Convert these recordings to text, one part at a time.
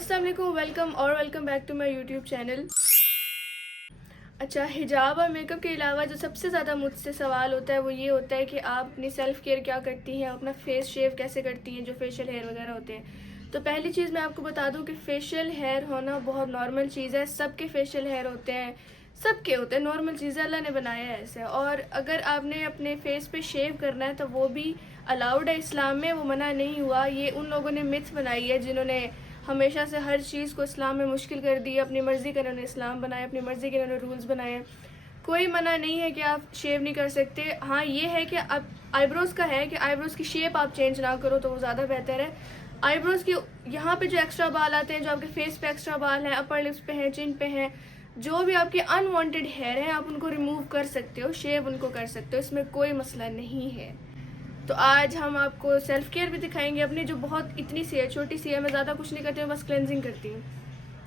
अस्सलाम वालेकुम, welcome back to my YouTube channel. अच्छा, हिजाब और मेकअप के अलावा जो सबसे ज़्यादा मुझसे सवाल होता है वो ये होता है कि आप अपनी सेल्फ़ केयर क्या करती हैं, अपना फेस शेव कैसे करती हैं, जो फेशियल हेयर वगैरह होते हैं। तो पहली चीज़ मैं आपको बता दूं कि फेशियल हेयर होना बहुत नॉर्मल चीज़ है। सबके फेशियल हेयर होते हैं, सबके होते हैं, नॉर्मल चीज़ है, अल्लाह ने बनाया है ऐसे। और अगर आपने अपने फेस पे शेव करना है तो वो भी अलाउड है इस्लाम में, वो मना नहीं हुआ। ये उन लोगों ने मिथ बनाई है जिन्होंने हमेशा से हर चीज़ को इस्लाम में मुश्किल कर दी। अपनी मर्ज़ी का इन्होंने इस्लाम बनाया, अपनी मर्ज़ी के इन्होंने रूल्स बनाए। कोई मना नहीं है कि आप शेव नहीं कर सकते। हाँ, ये है कि आप आईब्रोज़ का है कि आईब्रोज़ की शेप आप चेंज ना करो तो वो ज़्यादा बेहतर है। आईब्रोज़ की यहाँ पे जो एक्स्ट्रा बाल आते हैं, जो आपके फेस पे एक्स्ट्रा बाल हैं, अपर लिप्स पे हैं, चिन पे हैं, जो भी आपके अनवांटेड हेयर हैं, आप उनको रिमूव कर सकते हो, शेव उनको कर सकते हो, इसमें कोई मसला नहीं है। तो आज हम आपको सेल्फ केयर भी दिखाएंगे अपनी, जो बहुत इतनी सी है, छोटी सी है। मैं ज़्यादा कुछ नहीं करती हूँ, बस क्लेंजिंग करती हूँ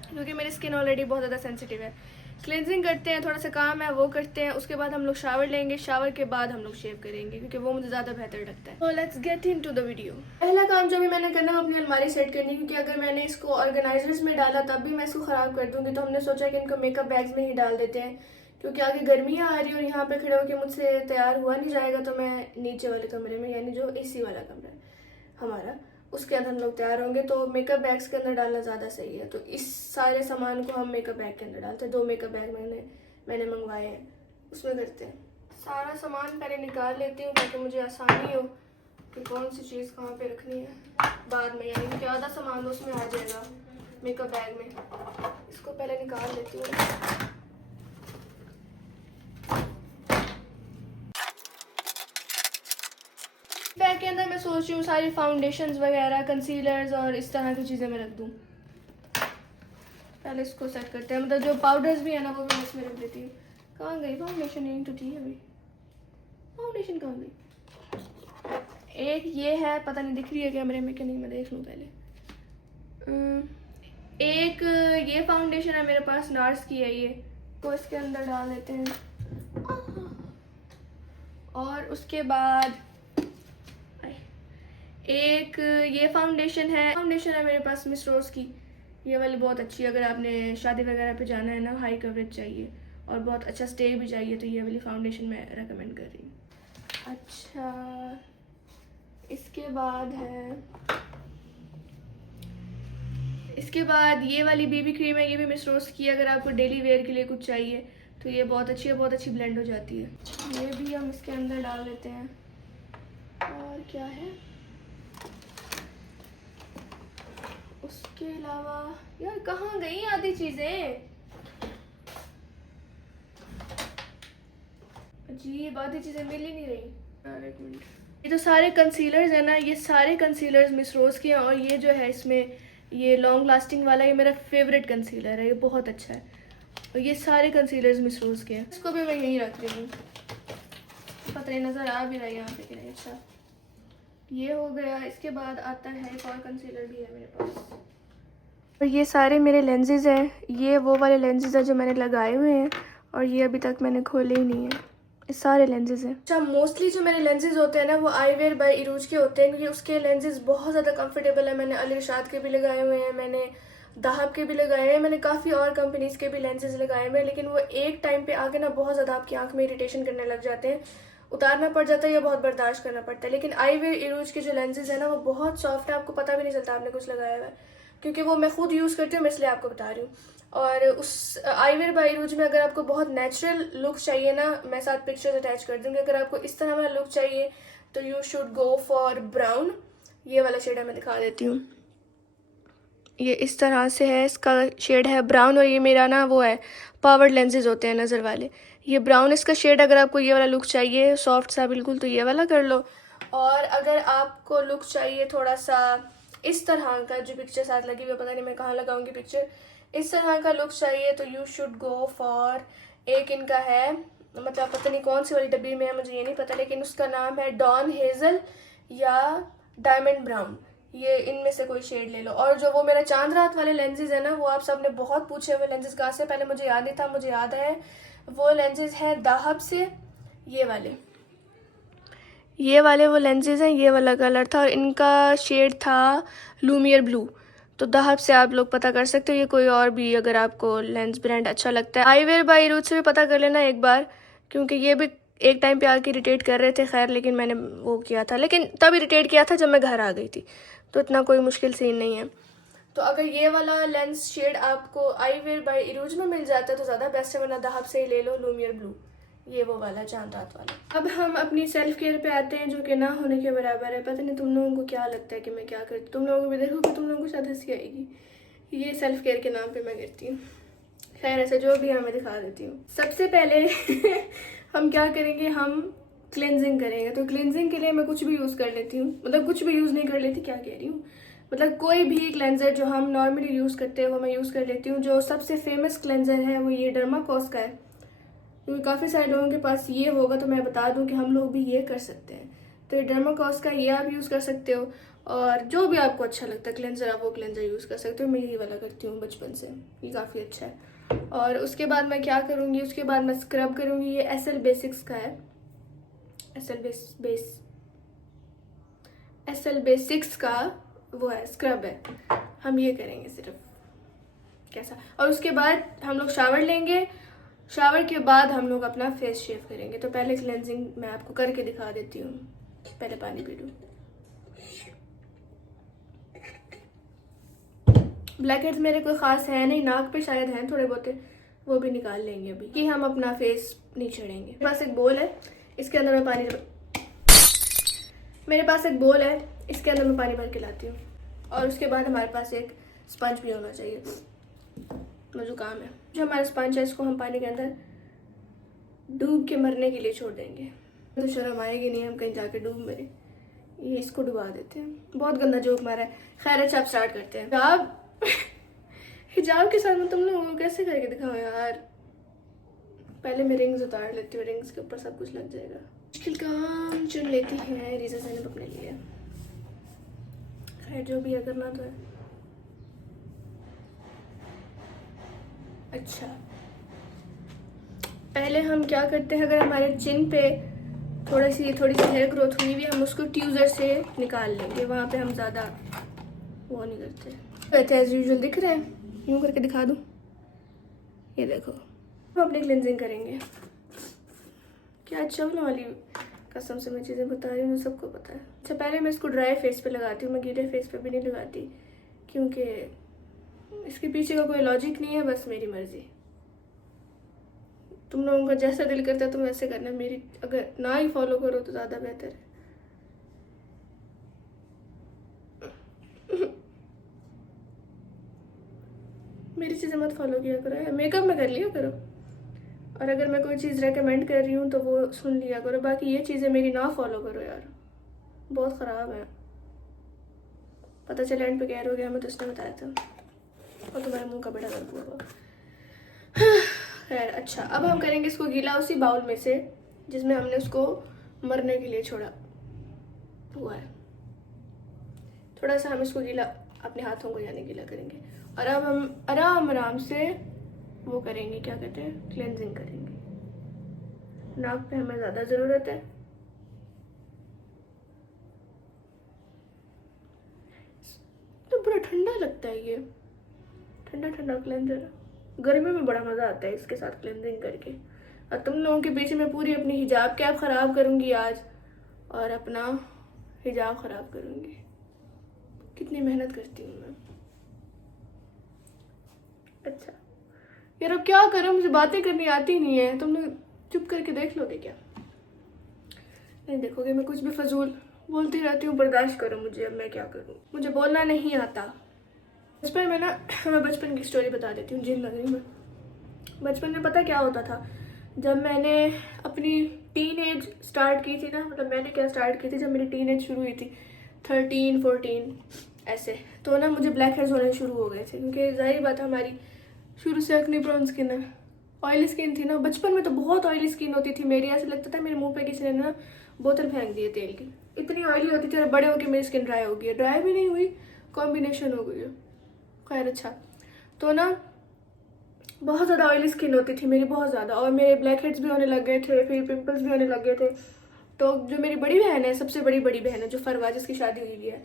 क्योंकि मेरी स्किन ऑलरेडी बहुत ज़्यादा सेंसिटिव है। क्लेंजिंग करते हैं, थोड़ा सा काम है वो करते हैं, उसके बाद हम लोग शावर लेंगे, शावर के बाद हम लोग शेव करेंगे क्योंकि वो मुझे ज़्यादा बेहतर लगता है। तो let's get into the video. पहला काम जो भी मैंने करना है वो अपनी अलमारी सेट करनी, क्योंकि अगर मैंने इसको ऑर्गेनाइजर्स में डाला तब भी मैं इसको ख़राब कर दूँगी। तो हमने सोचा कि इनको मेकअप बैग्स में ही डाल देते हैं, क्योंकि आगे गर्मियाँ आ रही है और यहाँ पे खड़े होकर मुझसे तैयार हुआ नहीं जाएगा। तो मैं नीचे वाले कमरे में, यानी जो AC वाला कमरा है हमारा, उसके अंदर हम लोग तैयार होंगे, तो मेकअप बैग्स के अंदर डालना ज़्यादा सही है। तो इस सारे सामान को हम मेकअप बैग के अंदर डालते हैं। 2 मेकअप बैग मैंने मंगवाए हैं, उसमें करते हैं। सारा सामान पहले निकाल लेती हूँ ताकि मुझे आसानी हो कि कौन सी चीज़ कहाँ पे रखनी है बाद में, यानी कि आधा सामान उसमें आ जाएगा मेकअप बैग में। इसको पहले निकाल लेती हूँ। बैग के अंदर मैं सोच रही हूँ सारी फाउंडेशंस वगैरह, कंसीलर्स और इस तरह की चीज़ें मैं रख दूँ। पहले इसको सेट करते हैं, मतलब जो पाउडर्स भी है ना वो मैं इसमें रख देती हूँ। कहाँ गई फाउंडेशन? यहीं तो थी अभी। फाउंडेशन कहाँ गई? एक ये है, पता नहीं दिख रही है कैमरे में कि नहीं, मैं देख लूँ पहले। एक ये फाउंडेशन है मेरे पास, नार्स की है ये, को इसके अंदर डाल देते हैं। और उसके बाद एक ये फाउंडेशन है मेरे पास मिस रोज की, ये वाली बहुत अच्छी है। अगर आपने शादी वगैरह पे जाना है ना, हाई कवरेज चाहिए और बहुत अच्छा स्टे भी चाहिए, तो ये वाली फाउंडेशन मैं रेकमेंड कर रही हूँ। अच्छा, इसके बाद ये वाली BB क्रीम है, ये भी मिस रोज की है। अगर आपको डेली वेयर के लिए कुछ चाहिए तो ये बहुत अच्छी है, बहुत अच्छी ब्लेंड हो जाती है। ये भी हम इसके अंदर डाल देते हैं। और क्या है उसके अलावा? यार कहाँ गई आधी चीजें? अजीब, आधी चीजें मिल ही नहीं रही। एक मिनट। ये तो सारे कंसीलर्स है ना, ये सारे कंसीलर्स मिस रोज के हैं। और ये जो है इसमें ये लॉन्ग लास्टिंग वाला, ये मेरा फेवरेट कंसीलर है, ये बहुत अच्छा है। और ये सारे कंसीलर्स मिस रोज के हैं। इसको भी मैं यहीं रख रही हूँ, पता नहीं नजर आ भी रहा है यहाँ पे कि नहीं। अच्छा, ये हो गया। इसके बाद आता है एक और कंसीलर भी है मेरे पास, और ये सारे मेरे लेंसेज हैं। ये वो वाले लेंसेज हैं जो मैंने लगाए हुए हैं और ये अभी तक मैंने खोले ही नहीं है। ये सारे लेंसेज हैं। अच्छा, मोस्टली जो मेरे लेंसेज होते हैं ना वो आईवेयर बाय इरूज के होते हैं, क्योंकि उसके लेंसेज बहुत ज़्यादा कंफर्टेबल है। मैंने अली इरशाद के भी लगाए हुए हैं, मैंने दाहब के भी लगाए हैं, मैंने काफ़ी और कंपनीज़ के भी लेंसेज लगाए हुए हैं। लेकिन वो एक टाइम पे आके ना बहुत ज़्यादा आपकी आंख में इरिटेशन करने लग जाते हैं, उतारना पड़ जाता है या बहुत बर्दाश्त करना पड़ता है। लेकिन आईवेयर इरूज के जो लेंसेज है ना वो बहुत सॉफ्ट है, आपको पता भी नहीं चलता आपने कुछ लगाया हुआ है, क्योंकि वो मैं खुद यूज़ करती हूँ, मैं इसलिए आपको बता रही हूँ। और उस आईवेयर बाय इरूज में अगर आपको बहुत नेचुरल लुक चाहिए ना, मैं साथ पिक्चर्स अटैच कर दूँगी, अगर आपको इस तरह वाला लुक चाहिए तो you should go for brown. ये वाला शेड है, मैं दिखा देती हूँ। ये इस तरह से है, इसका शेड है ब्राउन। और ये मेरा ना वो है, पावर्ड लेंसेज होते हैं नज़र वाले, ये ब्राउन इसका शेड। अगर आपको ये वाला लुक चाहिए सॉफ्ट सा बिल्कुल तो ये वाला कर लो। और अगर आपको लुक चाहिए थोड़ा सा इस तरह का, जो पिक्चर साथ लगी हुई, पता नहीं मैं कहाँ लगाऊंगी पिक्चर, इस तरह का लुक चाहिए तो यू शुड गो फॉर, एक इनका है, मतलब पता नहीं कौन सी वाली डब्बी में है मुझे ये नहीं पता, लेकिन उसका नाम है डॉन हेजल या डायमंड ब्राउन। ये इनमें से कोई शेड ले लो। और जो वो मेरा चांद रात वाले लेंसेज है ना, वो आप सबने बहुत पूछे हुए लेंसेज कहाँ से, पहले मुझे याद नहीं था, मुझे याद है वो लेंसेज हैं दाहब से। ये वाले वो लेंसेज हैं, ये वाला कलर था और इनका शेड था लूमियर ब्लू। तो दहाब से आप लोग पता कर सकते हो, ये कोई और भी अगर आपको लेंस ब्रांड अच्छा लगता है। आईवेयर बाय रूट से भी पता कर लेना एक बार, क्योंकि ये भी एक टाइम पे आके इरिटेट कर रहे थे। खैर लेकिन मैंने वो किया था, लेकिन तब इरिटेट किया था जब मैं घर आ गई थी, तो इतना कोई मुश्किल सीन नहीं है। तो अगर ये वाला लेंस शेड आपको आईवेयर बाय इरूज में मिल जाता है तो ज़्यादा बेस्ट है, वरना दहाब से ही ले लो लूमियर ब्लू, ये वो वाला चांद रात वाला। अब हम अपनी सेल्फ केयर पे आते हैं, जो कि ना होने के बराबर है। पता नहीं तुम लोगों को क्या लगता है कि मैं क्या करती, तुम लोगों को भी देखो कि तुम लोगों को शायद हंसी आएगी। ये सेल्फ केयर के नाम पे मैं करती हूँ। खैर ऐसे जो भी है मैं दिखा देती हूँ। सबसे पहले हम क्या करेंगे, हम क्लेंजिंग करेंगे। तो क्लेंजिंग के लिए मैं कुछ भी यूज़ कर लेती हूँ, मतलब कुछ भी यूज़ नहीं कर लेती, क्या कह रही हूँ, मतलब कोई भी क्लेंजर जो हम नॉर्मली यूज़ करते हैं वो मैं यूज़ कर लेती हूँ। जो सबसे फेमस क्लेंजर है वो ये डर्माकोस का है, क्योंकि काफ़ी सारे लोगों के पास ये होगा, तो मैं बता दूं कि हम लोग भी ये कर सकते हैं। तो ये डर्माकोस का ये आप यूज़ कर सकते हो, और जो भी आपको अच्छा लगता है क्लेंजर आप वो क्लेंजर यूज़ कर सकते हो। मैं यही वाला करती हूँ बचपन से, ये काफ़ी अच्छा है। और उसके बाद मैं क्या करूँगी, उसके बाद मैं स्क्रब करूँगी। ये एसएल बेसिक्स का है, एसएल बेसिक्स का वो है, स्क्रब है। हम ये करेंगे सिर्फ कैसा, और उसके बाद हम लोग शावर लेंगे। शावर के बाद हम लोग अपना फेस शेव करेंगे। तो पहले क्लेंजिंग मैं आपको करके दिखा देती हूँ, पहले पानी पी लूँ। ब्लैक हेड्स मेरे कोई ख़ास है नहीं, नाक पे शायद हैं थोड़े बहुत, वो भी निकाल लेंगे अभी कि हम अपना फेस नहीं छेड़ेंगे। मेरे पास एक बोल है, इसके अंदर मैं पानी भर के लाती हूँ। और उसके बाद हमारे पास एक स्पंज भी होना चाहिए, मैं जो काम है, जो हमारा स्पंज है इसको हम पानी के अंदर डूब के मरने के लिए छोड़ देंगे। तो शर्म आएगी नहीं हम कहीं जाके डूब मरे। ये इसको डुबा देते हैं, बहुत गंदा जोक मारा है। खैर अच्छा आप स्टार्ट करते हैं। हिजाब के साथ में तुम लोगों को कैसे करके दिखाऊं यार। पहले मैं रिंग्स उतार लेती हूँ, रिंग्स के ऊपर सब कुछ लग जाएगा। मुश्किल काम चुन लेती है रीज़ा ज़ैनब अपने लिए। खैर जो भी है करना तो है। अच्छा पहले हम क्या करते हैं, अगर हमारे चिन पे थोड़ी सी हेयर ग्रोथ हुई हुई, हम उसको ट्यूज़र से निकाल लेंगे। वहाँ पे हम ज़्यादा वो नहीं करते, वैसे एज यूजुअल दिख रहे हैं। यूँ करके दिखा दूँ, ये देखो। हम अपनी क्लिनजिंग करेंगे। क्या चवल वाली कसम से मैं चीज़ें बता रही हूँ, सबको पता है। अच्छा पहले मैं इसको ड्राई फेस पे लगाती हूँ, मैं गीले फेस पे भी नहीं लगाती, क्योंकि इसके पीछे का कोई लॉजिक नहीं है, बस मेरी मर्जी। तुम लोगों का जैसा दिल करता है तुम वैसे करना, मेरी अगर ना ही फॉलो करो तो ज़्यादा बेहतर है। मेरी चीज़ें मत फॉलो किया करो, मेकअप में कर लिया करो, और अगर मैं कोई चीज़ रेकमेंड कर रही हूँ तो वो सुन लिया करो। बाकी ये चीज़ें मेरी ना फॉलो करो यार, बहुत ख़राब है। पता चला एंड पे कह रहे हो हमें तो उसने बताया था, और तुम्हारे मुंह का बड़ा दर्द हुआ। खैर अच्छा अब हम करेंगे इसको गीला उसी बाउल में से जिसमें हमने उसको मरने के लिए छोड़ा हुआ है। थोड़ा सा हम इसको गीला अपने हाथों को यानी गीला करेंगे, और अब हम आराम से वो करेंगे, क्या कहते हैं, क्लेंजिंग करेंगे। नाक पे हमें ज़्यादा ज़रूरत है। तो बड़ा ठंडा लगता है ये, ठंडा ठंडा क्लेंजर। गर्मी में बड़ा मज़ा आता है इसके साथ क्लेंजिंग करके। और तुम लोगों के पीछे मैं पूरी अपनी हिजाब कैप ख़राब करूँगी आज, और अपना हिजाब ख़राब करूँगी। कितनी मेहनत करती हूँ मैं। अच्छा यार अब क्या करूँ, मुझे बातें करनी आती नहीं है, तुम लोग चुप करके देख लोगे क्या? नहीं देखोगे, मैं कुछ भी फजूल बोलती रहती हूँ, बर्दाश्त करो मुझे। अब मैं क्या करूँ, मुझे बोलना नहीं आता। बचपन में ना, मैं बचपन की स्टोरी बता देती हूँ, जिन लग रही मैं। बचपन में पता क्या होता था, जब मैंने अपनी टीन एज स्टार्ट की थी ना, मतलब मैंने क्या स्टार्ट की थी, जब मेरी टीन एज शुरू हुई थी 13 14 ऐसे, तो ना मुझे ब्लैक हेड्स होने शुरू हो गए थे। क्योंकि जाहिर बात है हमारी शुरू से एक्ने प्रोन स्किन है, ऑयली स्किन थी ना। बचपन में तो बहुत ऑयली स्किन होती थी मेरी, ऐसे लगता था मेरे मुंह पे किसी ने ना बोतल फेंक दी है तेल की, इतनी ऑयली होती थी। और बड़े होकर मेरी स्किन ड्राई हो गई है, ड्राई भी नहीं हुई, कॉम्बिनेशन हो गई है। खैर अच्छा, तो ना बहुत ज़्यादा ऑयली स्किन होती थी मेरी, बहुत ज़्यादा, और मेरे ब्लैक हेड्स भी होने लग गए थे, फिर पिंपल्स भी होने लग गए थे। तो जो मेरी बड़ी बहन है, सबसे बड़ी बहन है जो फरवा, जिसकी शादी हुई है,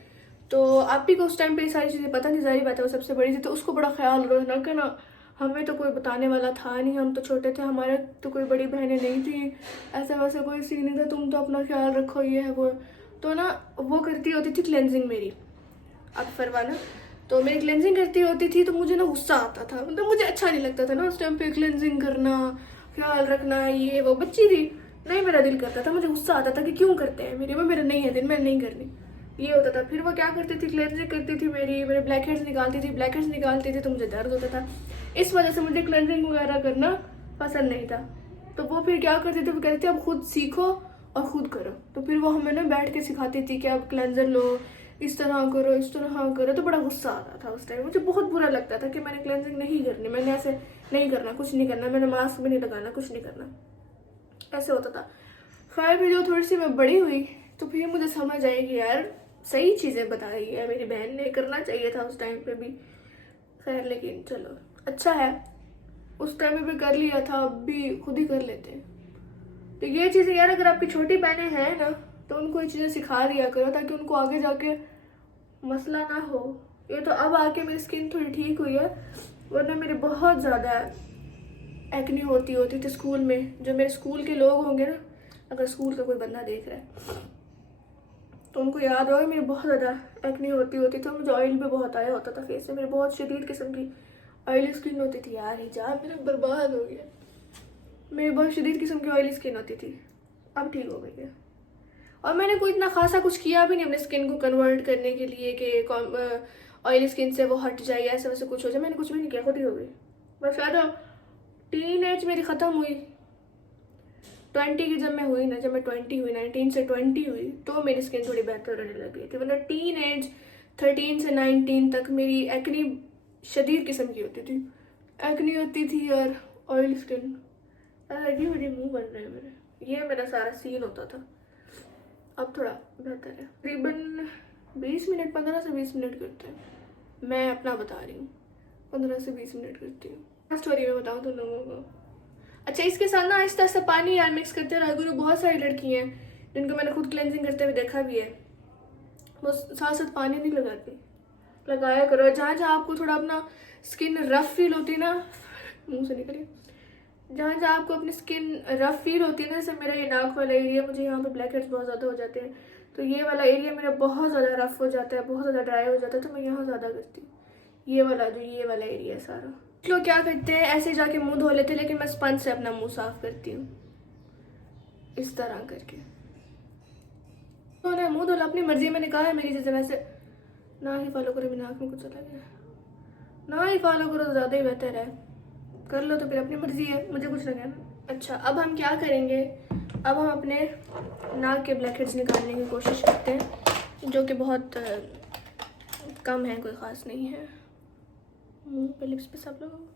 तो आप भी को उस टाइम पे ये सारी चीज़ें पता नहीं, जाहिर बात है वो सबसे बड़ी थी, तो उसको बड़ा ख्याल रखना कि ना, हमें तो कोई बताने वाला था नहीं, हम तो छोटे थे, हमारे तो कोई बड़ी बहनें नहीं थी, ऐसा वैसा कोई सीन नहीं था, तुम तो अपना ख्याल रखो, ये है वो है। तो ना वो करती होती थी क्लेंजिंग मेरी, अब फरवाना, तो मेरी क्लेंजिंग करती होती थी, तो मुझे ना गुस्सा आता था, मतलब मुझे अच्छा नहीं लगता था ना उस टाइम पे क्लेंजिंग करना, ख्याल रखना, ये वो, बच्ची थी, नहीं मेरा दिल करता था, मुझे गुस्सा आता था कि क्यों करते हैं मेरे, वो मेरा नहीं है दिन, मैं नहीं करनी, ये होता था। फिर वो क्या करती थी, क्लेंजिंग करती थी मेरी, मेरे ब्लैक हेड्स निकालती थी, ब्लैक हेड्स निकालती थी तो मुझे दर्द होता था, इस वजह से मुझे क्लेंजिंग वगैरह करना पसंद नहीं था। तो वो फिर क्या करती थी, वो कहती थी अब खुद सीखो और खुद करो, तो फिर वो हमें ना बैठ के सिखाती थी कि अब क्लेंजर लो, इस तरह करो, इस तरह करो, तो बड़ा गुस्सा आता था उस टाइम, मुझे बहुत बुरा लगता था कि मैंने क्लेंजिंग नहीं करनी, मैंने ऐसे नहीं करना, कुछ नहीं करना, मैंने मास्क भी नहीं लगाना, कुछ नहीं करना, ऐसे होता था। खैर फिर जो थोड़ी सी मैं बड़ी हुई तो फिर मुझे समझ आई कि यार सही चीज़ें बताई है मेरी बहन ने, करना चाहिए था उस टाइम पे भी। खैर लेकिन चलो अच्छा है, उस टाइम में भी कर लिया था, अब भी खुद ही कर लेते हैं। तो ये चीज़ें यार, अगर आपकी छोटी बहनें हैं ना तो उनको ये चीज़ें सिखा दिया करो, ताकि उनको आगे जाके मसला ना हो। ये तो अब आके मेरी स्किन थोड़ी ठीक हुई है, वरना मेरी बहुत ज़्यादा एक्नी होती थी स्कूल में। जो मेरे स्कूल के लोग होंगे ना, अगर स्कूल का कोई बंदा देख रहा है तो उनको याद होगा मेरी बहुत ज़्यादा एक्नी होती थी, मुझे ऑयल भी बहुत आया होता था फेस में, मेरी बहुत शदीद किस्म की ऑयली स्किन होती थी यार, हिजाब मेरा बर्बाद हो गया, मेरी बहुत शदीद किस्म की ऑयली स्किन होती थी, अब ठीक हो गई है। और मैंने कोई इतना खासा कुछ किया भी नहीं अपने स्किन को कन्वर्ट करने के लिए कि ऑयली स्किन से वो हट जाए, ऐसे वैसे कुछ हो जाए, मैंने कुछ भी नहीं किया, खुद ही हो गई। बस शायद टीन एज मेरी ख़त्म हुई 20 की, जब मैं हुई ना, जब मैं 20 हुई, 19 से 20 हुई, तो मेरी स्किन थोड़ी बेहतर होने लग गई थी, वरना टीन एज 13 से 19 तक मेरी एक्नी शदीद किस्म की होती थी, एक्नी होती थी और ऑयल स्किन, अजीब अजीब मुँह बन रहे हैं मेरे, ये मेरा सारा सीन होता था। अब थोड़ा बेहतर है, तकरीबन 20 मिनट, 15 से 20 मिनट करते हैं, मैं अपना बता रही हूँ, 15 से 20 मिनट करती हूँ। स्टोरी में बताऊँ तो लोगों को, अच्छा इसके साथ ना आहिस्ता आहिस्ता पानी यार मिक्स करते रहा करो। बहुत सारी लड़की हैं जिनको मैंने खुद क्लेंजिंग करते हुए देखा भी है, वो साथ साथ पानी नहीं लगाती, लगाया करो। जहाँ जहाँ आपको थोड़ा अपना स्किन रफ फील होती है ना, मुँह से निकली, जहाँ जहाँ आपको अपनी स्किन रफ फील होती है ना, जैसे मेरा ये नाक वाला एरिया, मुझे यहाँ पे ब्लैक हेड्स बहुत ज़्यादा हो जाते हैं, तो ये वाला एरिया मेरा बहुत ज़्यादा रफ हो जाता है, बहुत ज़्यादा ड्राई हो जाता है, तो मैं यहाँ ज़्यादा करती हूँ, ये वाला एरिया है सारा। लोग क्या करते हैं, ऐसे जाके मुंह धो लेते हैं, लेकिन मैं स्पंज से अपना मुंह साफ करती हूँ, इस तरह करके। तो ना मुंह धोला अपनी मर्जी, मैंने कहा है मेरी जैसे, वैसे ना ही फॉलो करो, मेरी नाक में कुछ चला गया, ना ही फॉलो करो तो ज़्यादा ही बेहतर है, कर लो तो फिर अपनी मर्जी है, मुझे कुछ लगा ना। अच्छा अब हम क्या करेंगे, अब हम अपने नाक के ब्लैक हेड्स निकालने की कोशिश करते हैं, जो कि बहुत कम है, कोई ख़ास नहीं है। मुंह पे, लिप्स पे सब लोग,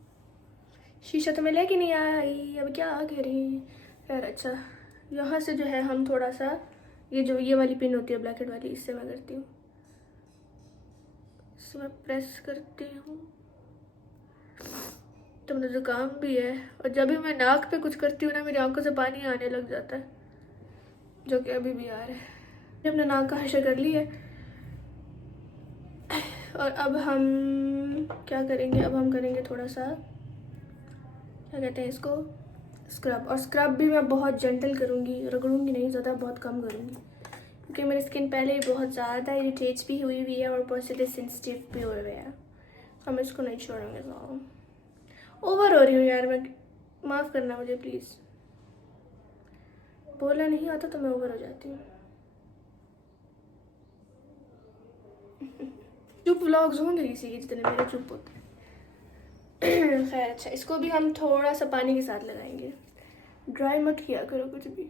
शीशा तो मैं लेके नहीं आई, अब क्या करें। खैर अच्छा, यहाँ से जो है हम थोड़ा सा, ये वाली पिन होती है ब्लैक हेड वाली, इससे मैं करती हूँ, इससे मैं प्रेस करती हूँ, तो मुझे जुकाम भी है, और जब भी मैं नाक पे कुछ करती हूँ ना, मेरी आंखों से पानी आने लग जाता है, जो कि अभी भी आ रहा है। हमने नाक का हशर कर लिया है, और अब हम क्या करेंगे, अब हम करेंगे थोड़ा सा, क्या कहते हैं इसको, स्क्रब। और स्क्रब भी मैं बहुत जेंटल करूँगी, रगड़ूंगी नहीं ज़्यादा, बहुत कम करूँगी, क्योंकि मेरी स्किन पहले ही बहुत ज़्यादा इरिटेट भी हुई है और बहुत ज़्यादा सेंसिटिव भी हुए हुए हैं, हम इसको नहीं छोड़ेंगे। तो ओवर हो रही हूँ यार मैं, माफ़ करना मुझे प्लीज़, बोलना नहीं आता तो मैं ओवर हो जाती हूँ। चुप व्लॉग्स होंगे किसी के जितने मेरे चुप होते हैं। खैर अच्छा, इसको भी हम थोड़ा सा पानी के साथ लगाएंगे, ड्राई मत किया करो कुछ भी,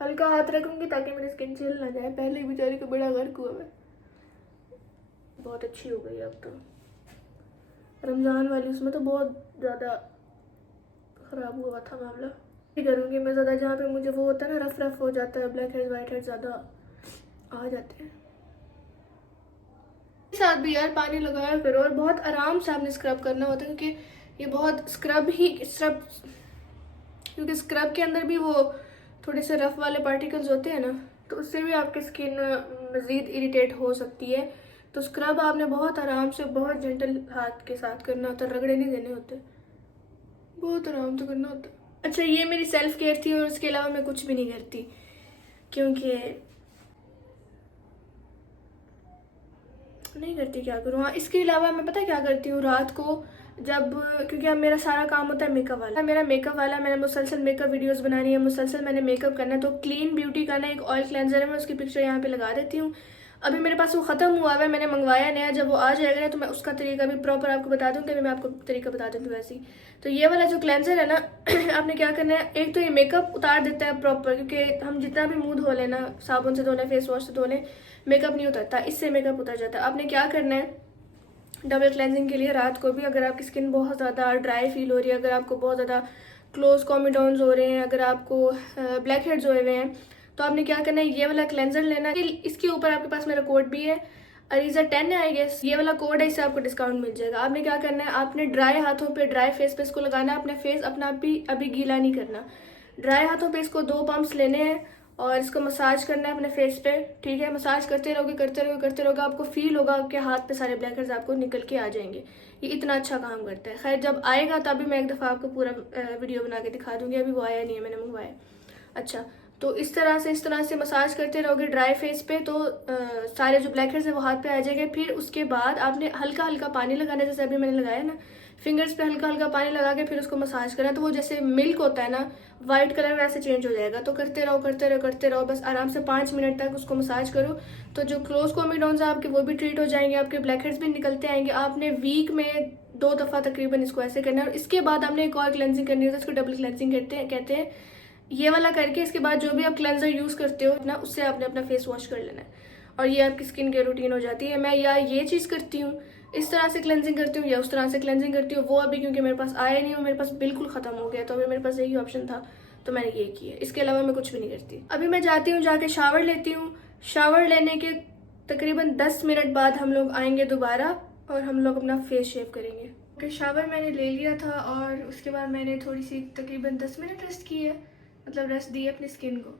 हल्का हाथ रखूंगी ताकि मेरी स्किन छिल ना जाए, पहले बेचारी को बड़ा गर्क हुआ है, बहुत अच्छी हो गई अब तो। रमज़ान वाली उसमें तो बहुत ज़्यादा ख़राब हुआ था मामला, नहीं करूँगी मैं ज़्यादा, जहाँ पे मुझे वो होता है ना, रफ रफ हो जाता है, ब्लैक हेड वाइट हेड ज़्यादा आ जाते हैं। साथ भी यार पानी लगाया करो, और बहुत आराम से आपने स्क्रब करना होता है, क्योंकि ये बहुत स्क्रब, क्योंकि स्क्रब के अंदर भी वो थोड़े से रफ वाले पार्टिकल्स होते हैं ना, तो उससे भी आपकी स्किन मज़ीद इरिटेट हो सकती है। तो स्क्रब आपने बहुत आराम से, बहुत जेंटल हाथ के साथ करना होता है, रगड़े नहीं देने होते, बहुत आराम से करना होता है। अच्छा, ये मेरी सेल्फ केयर थी और उसके अलावा मैं कुछ भी नहीं करती, क्योंकि नहीं करती, क्या करूँ। हाँ, इसके अलावा मैं पता क्या करती हूँ, रात को जब, क्योंकि अब मेरा सारा काम होता है मेकअप वाला, मेरा मेकअप वाला, मैंने मुसलसल मेकअप वीडियोस बनानी है, मुसलसल मैंने मेकअप करना है। तो क्लीन ब्यूटी का ना एक ऑयल क्लेंजर है, मैं उसकी पिक्चर यहाँ पे लगा देती हूँ। अभी मेरे पास वो ख़त्म हुआ है, मैंने मंगवाया नया, जब वो आ जाएगा ना तो मैं उसका तरीका भी प्रॉपर आपको बता दूँगी। अभी मैं आपको तरीका बता देती हूँ वैसे ही। तो ये वाला जो क्लेंजर है ना आपने क्या करना है, एक तो ये मेकअप उतार देता है प्रॉपर, क्योंकि हम जितना भी मुँह धो लेना, साबुन से धो लें, फेस वॉश से धो लें, मेकअप नहीं उतरता, इससे मेकअप उतर जाता है। आपने क्या करना है, डबल क्लेंजिंग के लिए रात को भी, अगर आपकी स्किन बहुत ज़्यादा ड्राई फील हो रही है, अगर आपको बहुत ज़्यादा क्लोज कॉमिडॉन्स हो रहे हैं, अगर आपको ब्लैक हेड्स हुए हुए हैं, तो आपने क्या करना है, ये वाला क्लेंजर लेना है। इसके ऊपर आपके पास मेरा कोड भी है, अरीजा 10 है आई गेस, ये वाला कोड है, इससे आपको डिस्काउंट मिल जाएगा। आपने क्या करना है, आपने ड्राई हाथों पे, ड्राई फेस पे इसको लगाना है। अपने फेस अपना भी अभी गीला नहीं करना, ड्राई हाथों पे इसको 2 पंप्स लेने हैं और इसको मसाज करना है अपने फेस पे, ठीक है। मसाज करते रहोगे, करते रहोगे, करते रहोगे, आपको फील होगा आपके हाथ पे सारे ब्लैक हेड्स आपको निकल के आ जाएंगे। ये इतना अच्छा काम करता है। खैर, जब आएगा तभी मैं एक दफ़ा आपको पूरा वीडियो बना के दिखा दूंगी, अभी वो आया नहीं है, मैंने मंगवाया। अच्छा, तो इस तरह से मसाज करते रहोगे ड्राई फेस पे, तो सारे जो ब्लैक हेड्स है वो हाथ पे आ जाएंगे। फिर उसके बाद आपने हल्का हल्का पानी लगाना है, जैसे अभी मैंने लगाया ना, फिंगर्स पे हल्का हल्का पानी लगा के फिर उसको मसाज करना है। तो वो जैसे मिल्क होता है ना, वाइट कलर वैसे चेंज हो जाएगा। तो करते रहो, करते रहो, करते रहो, बस आराम से 5 मिनट तक उसको मसाज करो। तो जो क्लोज कॉमिडॉन्स है आपके वो भी ट्रीट हो जाएंगे, आपके ब्लैक हेड्स भी निकलते आएंगे। आपने वीक में 2 दफ़ा तकरीबन इसको ऐसे करना है। और इसके बाद आपने एक और क्लेंजिंग करनी है, उसको डबल क्लेंजिंग कहते हैं। ये वाला करके इसके बाद जो भी आप क्लेंजर यूज़ करते हो ना, उससे आपने अपना फेस वॉश कर लेना है और ये आपकी स्किन केयर रूटीन हो जाती है। मैं या ये चीज़ करती हूँ, इस तरह से क्लेंजिंग करती हूँ, या उस तरह से क्लेंजिंग करती हूँ। वो अभी क्योंकि मेरे पास आया नहीं और मेरे पास बिल्कुल ख़त्म हो गया, तो अभी मेरे पास यही ऑप्शन था, तो मैंने ये किया। इसके अलावा मैं कुछ भी नहीं करती। अभी मैं जाती हूँ, जाके शावर लेती हूँ। शावर लेने के तकरीबन 10 मिनट बाद हम लोग आएंगे दोबारा और हम लोग अपना फेस शेव करेंगे। ओके, शावर मैंने ले लिया था और उसके बाद मैंने थोड़ी सी तकरीबन 10 मिनट रेस्ट की है, मतलब रेस्ट दी है अपनी स्किन को।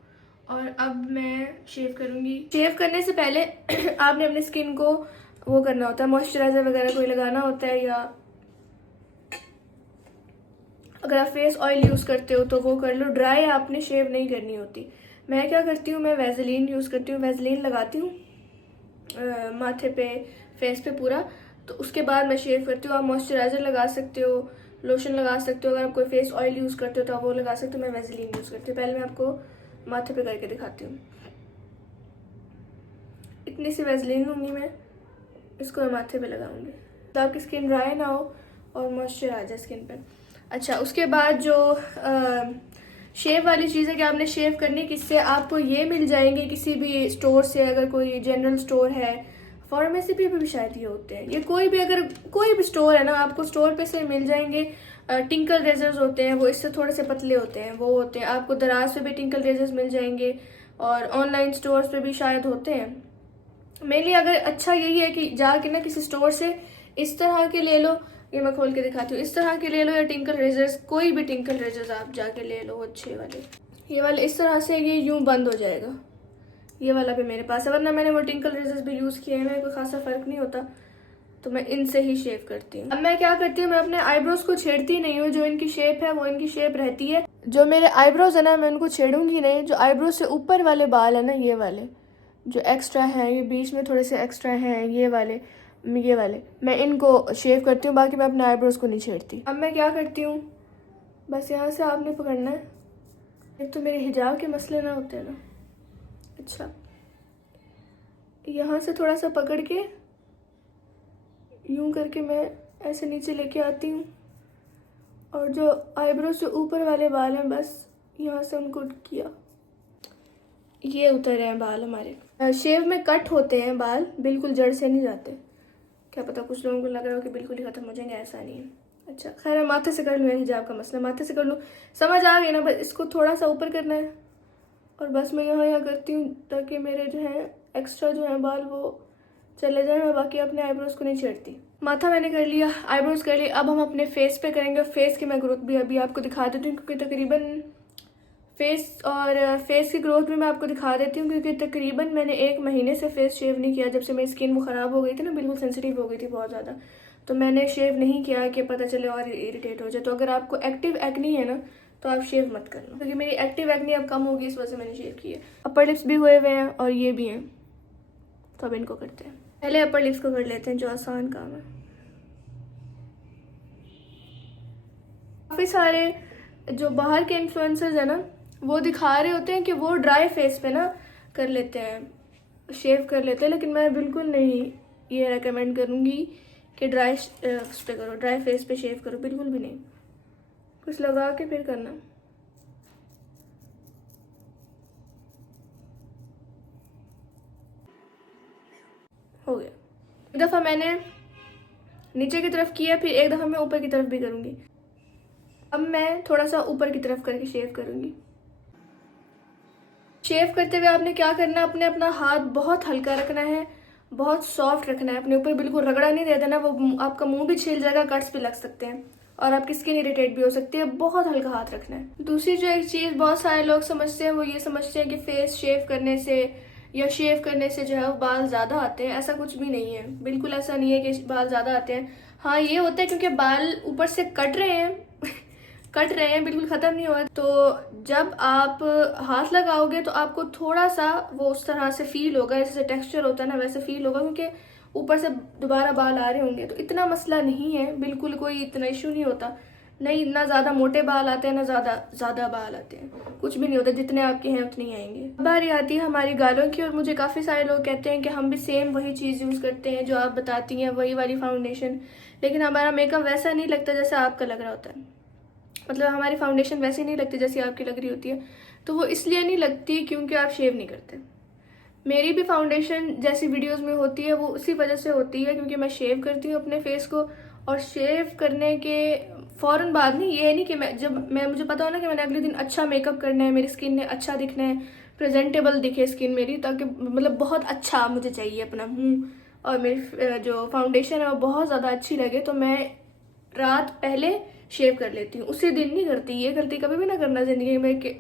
और अब मैं शेव करूँगी। शेव करने से पहले आपने अपनी स्किन को वो करना होता है, मॉइस्चराइज़र वगैरह कोई लगाना होता है, या अगर आप फेस ऑयल यूज़ करते हो तो वो कर लो। ड्राई आपने शेव नहीं करनी होती। मैं क्या करती हूँ, मैं वैसलीन यूज़ करती हूँ, वैसलीन लगाती हूँ माथे पे, फेस पे पूरा, तो उसके बाद मैं शेव करती हूँ। आप मॉइस्चराइज़र लगा सकते हो, लोशन लगा सकते हो, अगर आप कोई फेस ऑयल यूज़ करते हो तो आप वो लगा सकते हो। मैं वैसलीन यूज़ करती हूँ। पहले मैं आपको माथे पे करके दिखाती हूँ। इतनी सी वैसलीन लूँगी मैं, इसको मैं माथे पे लगाऊंगी तो आपकी स्किन ड्राई ना हो और मॉइस्चर आ जाए स्किन पे। अच्छा, उसके बाद जो शेव वाली चीज़ है कि आपने शेव करनी, किससे आपको ये मिल जाएंगे किसी भी स्टोर से, अगर कोई जनरल स्टोर है, फार्मेसी पे भी शायद ये होते हैं, ये कोई भी, अगर कोई भी स्टोर है ना, आपको स्टोर पे से मिल जाएंगे। टिंकल रेजर्स होते हैं, वो इससे थोड़े से पतले होते हैं, वो होते हैं। आपको दराज पे भी टिंकल रेजर्स मिल जाएंगे और ऑनलाइन स्टोर्स पे भी शायद होते हैं। मेनली अगर अच्छा यही है कि जाके ना किसी स्टोर से इस तरह के ले लो, ये मैं खोल के दिखाती हूँ, इस तरह के ले लो, या टिंकल रेजर्स, कोई भी टिंकल रेजर्स आप जाके ले लो अच्छे वाले। ये वाले इस तरह से ये यूं बंद हो जाएगा। ये वाला भी मेरे पास है, वरना मैंने वो टिंकल रेजर्स भी यूज़ किए हैं, मेरे कोई खासा फ़र्क नहीं होता, तो मैं इनसे ही शेव करती हूँ। अब मैं क्या करती हूँ, मैं अपने आईब्रोज को छेड़ती नहीं हूँ। जो इनकी शेप है वो इनकी शेप रहती है। जो मेरे आईब्रोज है ना, मैं उनको छेड़ूंगी नहीं। जो आईब्रोज से ऊपर वाले बाल है ना, ये वाले जो एक्स्ट्रा हैं, ये बीच में थोड़े से एक्स्ट्रा हैं, ये वाले मैं इनको शेव करती हूँ। बाकी मैं अपने आईब्रोज को नहीं छेड़ती। अब मैं क्या करती हूँ, बस यहाँ से आपने पकड़ना है। एक तो मेरे हिजाब के मसले ना होते हैं ना। अच्छा, यहाँ से थोड़ा सा पकड़ के यूं करके मैं ऐसे नीचे लेके आती हूँ, और जो आईब्रो से ऊपर वाले बाल हैं, बस यहाँ से उनको किया, ये उतर हैं बाल हमारे। शेव में कट होते हैं बाल, बिल्कुल जड़ से नहीं जाते। क्या पता कुछ लोगों को लग रहा हो कि बिल्कुल ही खत्म हो जाएंगे, ऐसा नहीं है। अच्छा, खैर मैं माथे से कर लूँ, हिजाब का मसला माथे से कर लूँ, समझ आ गई ना। बस इसको थोड़ा सा ऊपर करना है और बस मैं यहाँ करती हूँ ताकि मेरे जो है एक्स्ट्रा जो है बाल वो चले जाए। मैं बाकी अपने आईब्रोज को नहीं छेड़ती। माथा मैंने कर लिया, आईब्रोज कर लिया। अब हम अपने फेस पे करेंगे। फेस की मैं ग्रोथ भी अभी आपको दिखा देती हूँ, क्योंकि तकरीबन फेस की ग्रोथ भी मैं आपको दिखा देती हूँ, क्योंकि तकरीबन मैंने 1 महीने से फेस शेव नहीं किया। जब से मेरी स्किन वो ख़राब हो गई थी ना, बिल्कुल सेंसिटिव हो गई थी बहुत ज़्यादा, तो मैंने शेव नहीं किया कि पता चले और इरिटेट हो जाए। तो अगर आपको एक्टिव एक्नी है ना, तो आप शेव मत करना, क्योंकि मेरी एक्टिव एक्नी अब कम होगी, इस वजह से मैंने शेव किया। अपर लिप्स भी हुए हुए हैं और ये भी हैं, तो अब इनको करते हैं। पहले अपर लिप्स को कर लेते हैं, जो आसान काम है। काफ़ी सारे जो बाहर के इन्फ्लुएंसर्स हैं ना, वो दिखा रहे होते हैं कि वो ड्राई फेस पे ना कर लेते हैं, शेव कर लेते हैं, लेकिन मैं बिल्कुल नहीं ये रेकमेंड करूँगी कि ड्राई उस पे करो, ड्राई फेस पे शेव करो, बिल्कुल भी नहीं। कुछ लगा के फिर करना। हो गया। एक दफ़ा मैंने नीचे की तरफ किया, फिर एक दफ़ा मैं ऊपर की तरफ भी करूँगी। अब मैं थोड़ा सा ऊपर की तरफ करके शेव करूँगी। शेव करते हुए आपने क्या करना है, अपना हाथ बहुत हल्का रखना है, बहुत सॉफ्ट रखना है, अपने ऊपर बिल्कुल रगड़ा नहीं दे देना, वो आपका मुंह भी छिल जाएगा, कट्स भी लग सकते हैं और आपकी स्किन इरिटेट भी हो सकती है। बहुत हल्का हाथ रखना है। दूसरी जो एक चीज़ बहुत सारे लोग समझते हैं, वो ये समझते हैं कि फेस शेव करने से या शेव करने से जो है वो बाल ज़्यादा आते हैं। ऐसा कुछ भी नहीं है, बिल्कुल ऐसा नहीं है कि बाल ज़्यादा आते हैं। हाँ, ये होता है क्योंकि बाल ऊपर से कट रहे हैं कट रहे हैं, बिल्कुल ख़त्म नहीं हुआ। तो जब आप हाथ लगाओगे तो आपको थोड़ा सा वो उस तरह से फील होगा, जैसे टेक्सचर होता है ना, वैसे फील होगा, क्योंकि ऊपर से दोबारा बाल आ रहे होंगे। तो इतना मसला नहीं है, बिल्कुल कोई इतना इशू नहीं होता। नहीं, ना ज़्यादा मोटे बाल आते हैं, ना ज़्यादा बाल आते हैं, कुछ भी नहीं होता। जितने आपके हैं उतने ही आएंगे। बारी आती है हमारी गालों की, और मुझे काफ़ी सारे लोग कहते हैं कि हम भी सेम वही चीज़ यूज़ करते हैं जो आप बताती हैं, वही वाली फाउंडेशन, लेकिन हमारा मेकअप वैसा नहीं लगता जैसा आपका लग रहा होता है। मतलब हमारी फाउंडेशन वैसी नहीं लगती जैसी आपकी लग रही होती है। तो वो इसलिए नहीं लगती क्योंकि आप शेव नहीं करते। मेरी भी फाउंडेशन जैसी वीडियोस में होती है वो उसी वजह से होती है क्योंकि मैं शेव करती हूँ अपने फेस को, और शेव करने के फ़ौरन बाद नहीं, ये नहीं कि मुझे पता हो ना कि मैंने अगले दिन अच्छा मेकअप करना है, मेरी स्किन ने अच्छा दिखना है, प्रेजेंटेबल दिखे स्किन मेरी, ताकि मतलब बहुत अच्छा मुझे चाहिए अपना मुँह और मेरी जो फाउंडेशन है वो बहुत ज़्यादा अच्छी लगे, तो मैं रात पहले शेव कर लेती हूँ, उसी दिन नहीं करती। ये गलती कभी भी ना करना ज़िंदगी में कि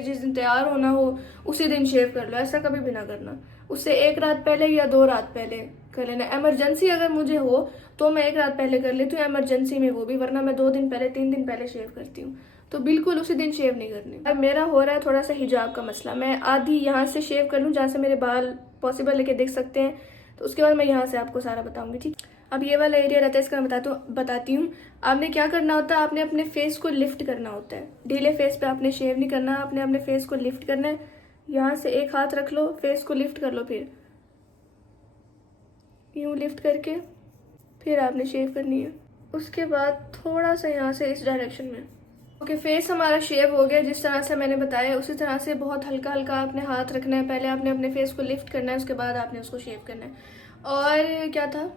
जिस दिन तैयार होना हो उसी दिन शेव कर लो, ऐसा कभी भी ना करना। उससे 1 रात पहले या 2 रात पहले कर लेना। इमरजेंसी अगर मुझे हो तो मैं 1 रात पहले कर लेती हूँ, इमरजेंसी में वो भी, वरना मैं 2 दिन पहले 3 दिन पहले शेव करती हूँ। तो बिल्कुल उसी दिन शेव नहीं करनी। अब मेरा हो रहा है थोड़ा सा हिजाब का मसला, मैं आधी यहाँ से शेव कर लूँ जहाँ से मेरे बाल पॉसिबल लेके देख सकते हैं, तो उसके बाद मैं यहाँ से आपको सारा बताऊँगी, ठीक। अब ये वाला एरिया रहता है, इसका मैं बताती हूँ। आपने क्या करना होता है, आपने अपने फेस को लिफ्ट करना होता है। ढीले फेस पे आपने शेव नहीं करना, आपने अपने फेस को लिफ्ट करना है। यहाँ से एक हाथ रख लो, फेस को लिफ्ट कर लो, फिर यूँ लिफ्ट करके फिर आपने शेव करनी है। उसके बाद थोड़ा सा यहाँ से इस डायरेक्शन में। ओके, फेस हमारा शेव हो गया जिस तरह से मैंने बताया, उसी तरह से बहुत हल्का हल्का आपने हाथ रखना है। पहले आपने अपने फेस को लिफ्ट करना है, उसके बाद आपने उसको शेव करना है। और क्या था,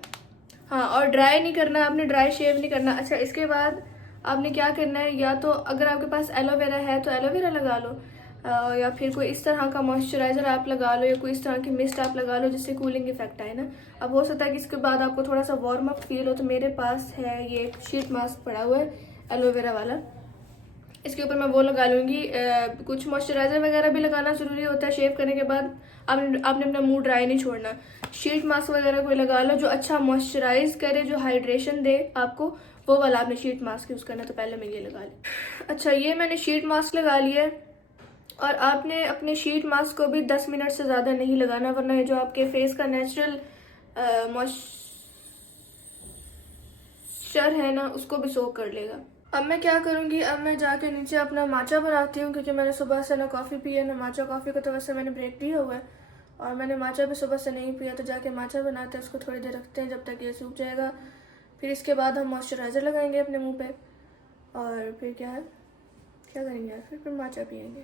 हाँ, और ड्राई नहीं करना, आपने ड्राई शेव नहीं करना। अच्छा, इसके बाद आपने क्या करना है, या तो अगर आपके पास एलोवेरा है तो एलोवेरा लगा लो, या फिर कोई इस तरह का मॉइस्चराइज़र आप लगा लो, या कोई इस तरह की मिस्ट आप लगा लो जिससे कूलिंग इफेक्ट आए ना। अब हो सकता है कि इसके बाद आपको थोड़ा सा वार्म अप फील हो, तो मेरे पास है ये शीट मास्क पड़ा हुआ है एलोवेरा वाला, इसके ऊपर मैं वो लगा लूँगी। कुछ मॉइस्चराइज़र वगैरह भी लगाना ज़रूरी होता है शेव करने के बाद। आपने अपना मुंह ड्राई नहीं छोड़ना। शीट मास्क वगैरह कोई लगा लो जो अच्छा मॉइस्चराइज करे, जो हाइड्रेशन दे आपको, वो वाला आपने शीट मास्क यूज़ करना। तो पहले मैं ये लगा ली। अच्छा, ये मैंने शीट मास्क लगा लिया है, और आपने अपने शीट मास्क को भी 10 मिनट से ज़्यादा नहीं लगाना, वरना ये जो आपके फेस का नेचुरल मॉइस्चर है ना, उसको भी सोक कर लेगा। अब मैं क्या करूँगी, अब मैं जाके नीचे अपना माचा बनाती हूँ, क्योंकि मैंने सुबह से ना कॉफ़ी पी है ना माचा। कॉफ़ी को तो वैसे मैंने ब्रेक दिया हुआ है, और मैंने माचा भी सुबह से नहीं पिया, तो जाके माचा बनाते हैं, उसको थोड़ी देर रखते हैं जब तक ये सूख जाएगा। फिर इसके बाद हम मॉइस्चराइज़र लगाएंगे अपने मुंह पे, और फिर क्या करेंगे यार, फिर माचा पियेंगे।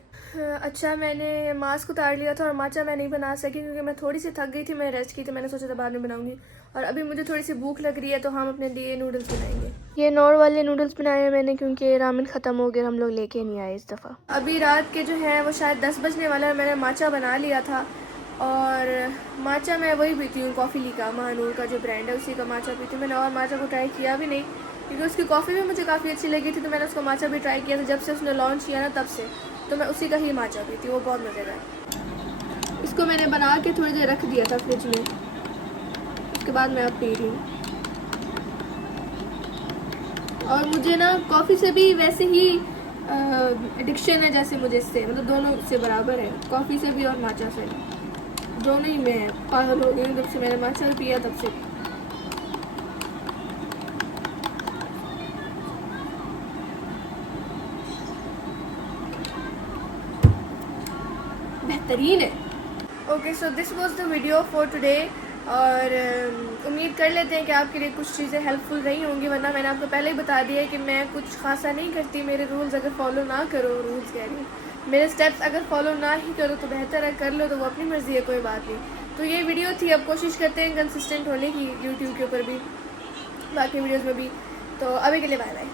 अच्छा, मैंने मास्क उतार लिया था और माचा मैं नहीं बना सकी क्योंकि मैं थोड़ी सी थक गई थी, मैं रेस्ट की थी, मैंने सोचा था बाद में बनाऊंगी। और अभी मुझे थोड़ी सी भूख लग रही है, तो हम अपने लिए नूडल्स बनाएंगे। ये नॉर वाले नूडल्स बनाए हैं मैंने, क्योंकि रामेन ख़त्म हो गया, हम लोग लेके नहीं आए इस दफ़ा। अभी रात के जो है वो शायद 10 बजने वाला है। मैंने माचा बना लिया था, और माचा मैं वही पीती हूँ, कॉफ़ी ली का, महानूर का जो ब्रांड है उसी का माचा पीती हूँ। मैंने और माचा को ट्राई किया भी नहीं, क्योंकि उसकी कॉफ़ी भी मुझे काफ़ी अच्छी लगी थी, तो मैंने उसको माचा भी ट्राई किया था जब से उसने लॉन्च किया ना, तब से। तो मैं उसी का ही माचा पीती हूँ, वो बहुत मज़ेदार। इसको मैंने बना के थोड़ी देर रख दिया था फ्रिज में, उसके बाद मैं अब पी रही हूँ। और मुझे ना कॉफ़ी से भी वैसे ही एडिक्शन है जैसे मुझे इससे, मतलब दोनों से बराबर है, कॉफ़ी से भी और माचा से, दोनों ही मैं पागल हो गई हूँ जब से मैंने माचा पिया तब से। बेहतरीन है। Okay, so this was the video for today. और उम्मीद कर लेते हैं कि आपके लिए कुछ चीज़ें हेल्पफुल रही होंगी, वरना मैंने आपको पहले ही बता दिया है कि मैं कुछ खासा नहीं करती। मेरे रूल्स अगर फॉलो ना करो, रूल्स कह रही हूँ, मेरे स्टेप्स अगर फॉलो ना ही करो तो बेहतर है, कर लो तो वो अपनी मर्ज़ी है, कोई बात नहीं। तो ये वीडियो थी, अब कोशिश करते हैं कंसिस्टेंट होने की यूट्यूब के ऊपर भी, बाकी वीडियोज़ में भी। तो अभी के लिए बाय बाय।